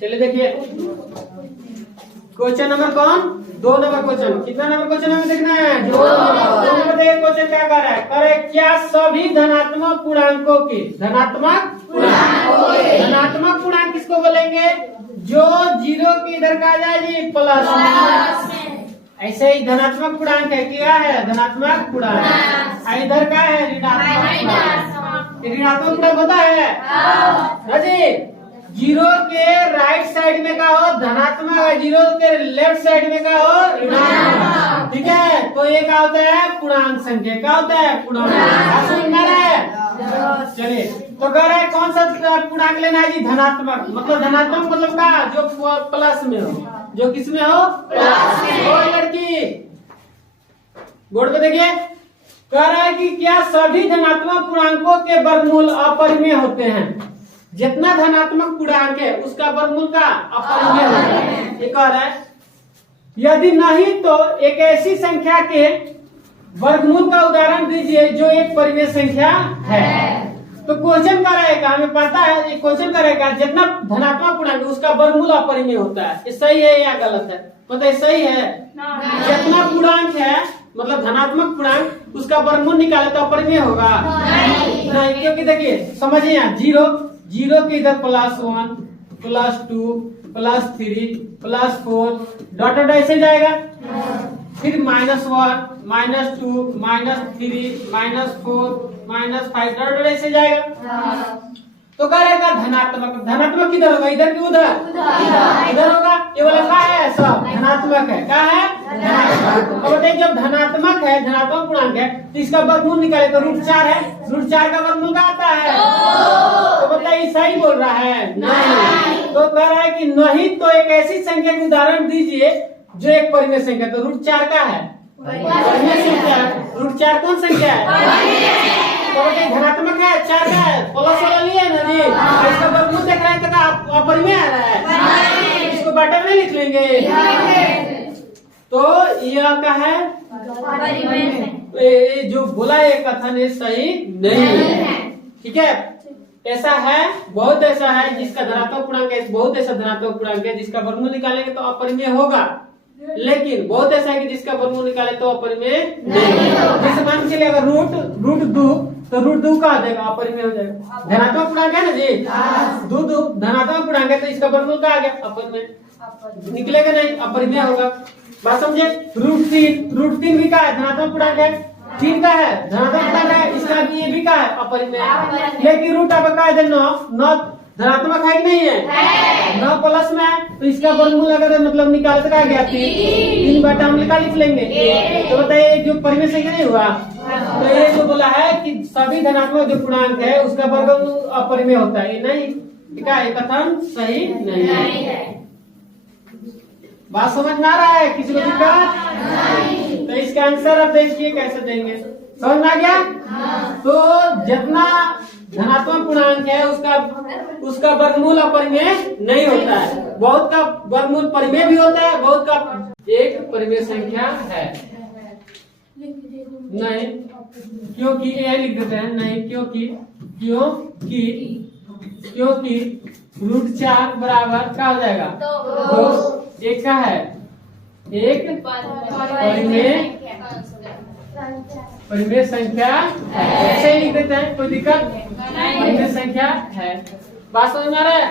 चलिए देखिए question number कौन 2 नंबर क्वेश्चन। कितना नंबर क्वेश्चन हमें देखना है 2 नंबर। देखिए क्वेश्चन क्या कर रहा है, करे क्या सभी धनात्मक पूर्णांकों की धनात्मक पूर्णांक किसको बोलेंगे, जो 0 के इधर का आ जाए जी प्लस में। ऐसे ही धनात्मक पूर्णांक है, क्या है धनात्मक पूर्णांक, इधर का है ऋणात्मक। ऋणात्मक पूर्णांक होता है जी। 0 के राइट साइड में का हो धनात्मक है, 0 के लेफ्ट साइड में का हो ऋणात्मक। ठीक है, तो ये क्या होता है पूर्णांक संख्या, क्या होता है पूर्णांक। समझ में आ रहा है। चलिए तो कह रहा है कौन सा पूर्णांक लेना है जी, धनात्मक। मतलब धनात्मक मतलब का जो प्लस में हो, जो किस में हो प्लस में हो। लड़की बोर्ड पे देखिए, कह रहा है कि क्या सभी धनात्मक पूर्णांकों के वर्गमूल अपरिमेय होते हैं। जितना धनात्मक पूर्णांक है उसका वर्गमूल का अपरिमेय होता है। ये कह रहा है यदि नहीं तो एक ऐसी संख्या के वर्गमूल का उदाहरण दीजिए जो एक परिमेय संख्या है। तो क्वेश्चन कर रहेगा, हमें पता है ये क्वेश्चन करेगा जितना धनात्मक पूर्णांक है उसका वर्गमूल अपरिमेय होता है। ये सही है या गलत है, मतलब सही है। जितना पूर्णांक है मतलब धनात्मक पूर्णांक उसका वर्गमूल निकाले तो अपरिमेय होगा नहीं, क्योंकि देखिए समझिए यहाँ 0 के इधर +1 +2 +3 +4 डॉट डॉट ऐसे जाएगा, फिर -1 -2 -3 -4 -5 डॉट डॉट ऐसे जाएगा। तो करेगा धनात्मक किधर होगा, इधर की उधर इधर होगा। ये वाला क्या है सब धनात्मक है, क्या है धनात्मक। अब बताइए जब धनात्मक है धनात्मक पूर्णांक है तो इसका वर्गमूल निकाले तो √4 है, √4 का वर्गमूल क्या आता है। तो बताइए सही बोल रहा है नहीं। तो कह रहा है कि नहीं तो एक ऐसी संख्या का उदाहरण दीजिए जो एक परिमेय संख्या। तो √4 का है परिमेय संख्या, √4 कौन संख्या है तो धनात्मक है, 4 का है, प्लस वाला लिया ना जी। इसका वर्गमूल देख रहे हैं तो अपरिमेय आ रहा है, इसको बाटा में लिख लेंगे। तो यह क्या है ये जो बोला ये कथन ये सही नहीं है। ठीक है, ऐसा है बहुत ऐसा है जिसका धनात्मक पूर्णांक है, बहुत ऐसा धनात्मक पूर्णांक है जिसका वर्गमूल निकालेंगे तो अपरिमेय होगा, लेकिन बहुत ऐसा है कि जिसका वर्गमूल निकाले तो अपरिमेय नहीं। जैसे मान चलिए अगर √2 तो √2 का आ जाएगा अपरिमेय हो जाएगा। धनात्मक पूर्णांक है ना जी, 2 धनात्मक पूर्णांक है तो इसका वर्गमूल का आ गया अपरिमेय, निकलेगा नहीं अपरिमेय होगा। बात समझे। √3 भी का है धनात्मक पूर्णांक है, 3 का है धनात्मक पूर्णांक है, इसका ये भी का है अपरिमेय। लेकिन रूट अब का है 9 धनात्मक है कि नहीं है 9 प्लस में है तो इसका वर्गमूल अगर मतलब निकाल तो क्या गया 3 बटा हम लिख लेंगे। तो बताइए जो परिमेय संख्या नहीं हुआ। तो ये जो बोला है कि सभी धनात्मक जो पूर्णांक है उसका वर्गमूल अपरिमेय होता है, ये नहीं क्या ये कथन सही नहीं है। बात समझ में आ रहा है किसी को दिक्कत। तो इसका आंसर अब देखिए कैसे देंगे, समझ में आ गया। तो जितना धनात्मक पूर्णांक है उसका वर्गमूल अपरिमेय नहीं होता है, बहुत का वर्गमूल परिमेय भी होता है, बहुत का एक परिमेय संख्या है नहीं। क्योंकि ये लिख देते हैं नहीं क्योंकि √4 बराबर क्या हो जाएगा 2। एक का है एक परिमेय संख्या है, ऐसे ही लिख देते हैं कोई दिक्कत परिमेय संख्या है। बात समझ में आ रहा है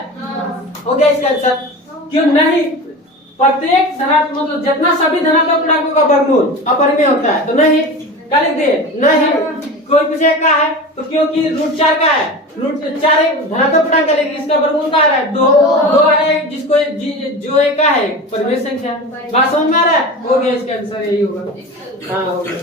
हो गया इसका आंसर। क्यों नहीं, प्रत्येक धनात्मक मतलब जितना सभी धनात्मक पूर्णांकों का वर्गमूल अपरिमेय होता है। तो नहीं क्या लिख दे नहीं, कोई पूछे क्या है तो क्योंकि √4 का है, √4 एक धनात्मक पूर्णांक है लेकिन इसका वर्गमूल क्या आ रहा है 2 है जिसको जो एक का है परिमेय संख्या। बात समझ में आ रहा है हो गया इसका आंसर यही होगा। हाँ हो गया।